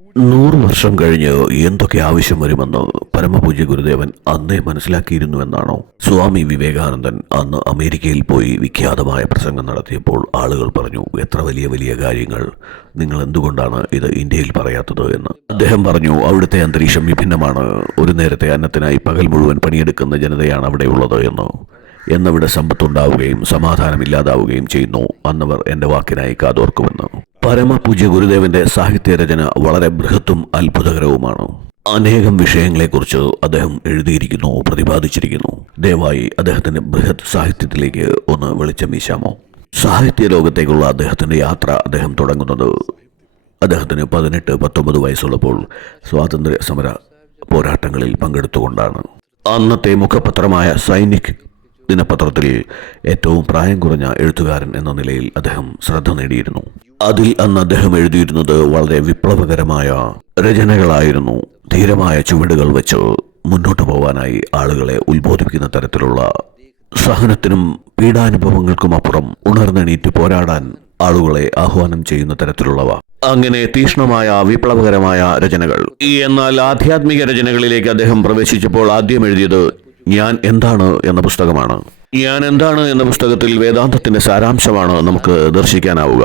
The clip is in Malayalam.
100 വർഷം കഴിഞ്ഞ് എന്തൊക്കെ ആവശ്യം വരുമെന്ന് പരമപൂജ്യ ഗുരുദേവൻ അന്നേ മനസ്സിലാക്കിയിരുന്നുവെന്നാണോ? സ്വാമി വിവേകാനന്ദൻ അന്ന് അമേരിക്കയിൽ പോയി വിഖ്യാതമായ പ്രസംഗം നടത്തിയപ്പോൾ ആളുകൾ പറഞ്ഞു, എത്ര വലിയ വലിയ കാര്യങ്ങൾ, നിങ്ങൾ എന്തുകൊണ്ടാണ് ഇത് ഇന്ത്യയിൽ പറയാത്തത് എന്ന്. അദ്ദേഹം പറഞ്ഞു, അവിടുത്തെ അന്തരീക്ഷം വിഭിന്നമാണ്. ഒരു നേരത്തെ അന്നത്തിനായി പകൽ മുഴുവൻ പണിയെടുക്കുന്ന ജനതയാണ് അവിടെയുള്ളത് എന്ന്. എന്നവിടെ സമ്പത്തുണ്ടാവുകയും സമാധാനമില്ലാതാവുകയും ചെയ്യുന്നു. അന്നവർ എൻ്റെ വാക്കിനായി കാതോർക്കുമെന്ന്. പരമപൂജ്യ ഗുരുദേവന്റെ സാഹിത്യരചന വളരെ ബൃഹത്തും അത്ഭുതകരവുമാണ്. അനേകം വിഷയങ്ങളെക്കുറിച്ച് അദ്ദേഹം എഴുതിയിരിക്കുന്നു, പ്രതിപാദിച്ചിരിക്കുന്നു. ദയവായി അദ്ദേഹത്തിന്റെ ബൃഹത് സാഹിത്യത്തിലേക്ക് ഒന്ന് വെളിച്ചം വീശാമോ? സാഹിത്യ ലോകത്തേക്കുള്ള അദ്ദേഹത്തിന്റെ യാത്ര അദ്ദേഹം തുടങ്ങുന്നത് അദ്ദേഹത്തിന് 18-19 വയസ്സുള്ളപ്പോൾ സ്വാതന്ത്ര്യ സമര പോരാട്ടങ്ങളിൽ പങ്കെടുത്തുകൊണ്ടാണ്. അന്നത്തെ മുഖപത്രമായ സൈനിക് ദിനപത്രത്തിൽ ഏറ്റവും പ്രായം കുറഞ്ഞ എഴുത്തുകാരൻ എന്ന നിലയിൽ അദ്ദേഹം ശ്രദ്ധ നേടിയിരുന്നു. അതിൽ അന്ന് അദ്ദേഹം എഴുതിയിരുന്നത് വളരെ വിപ്ലവകരമായ രചനകളായിരുന്നു. ധീരമായ ചുവടുകൾ വെച്ച് മുന്നോട്ട് പോവാനായി ആളുകളെ ഉത്ബോധിപ്പിക്കുന്ന തരത്തിലുള്ള, സഹനത്തിനും പീഡാനുഭവങ്ങൾക്കും അപ്പുറം ഉണർന്നെണീറ്റ് പോരാടാൻ ആളുകളെ ആഹ്വാനം ചെയ്യുന്ന തരത്തിലുള്ളവ. അങ്ങനെ തീക്ഷ്ണമായ വിപ്ലവകരമായ രചനകൾ. എന്നാൽ ആധ്യാത്മിക രചനകളിലേക്ക് അദ്ദേഹം പ്രവേശിച്ചപ്പോൾ ആദ്യം എഴുതിയത് ഞാൻ എന്താണ് എന്ന പുസ്തകമാണ്. ഞാൻ എന്താണ് എന്ന പുസ്തകത്തിൽ വേദാന്തത്തിന്റെ സാരാംശമാണ് നമുക്ക് ദർശിക്കാനാവുക.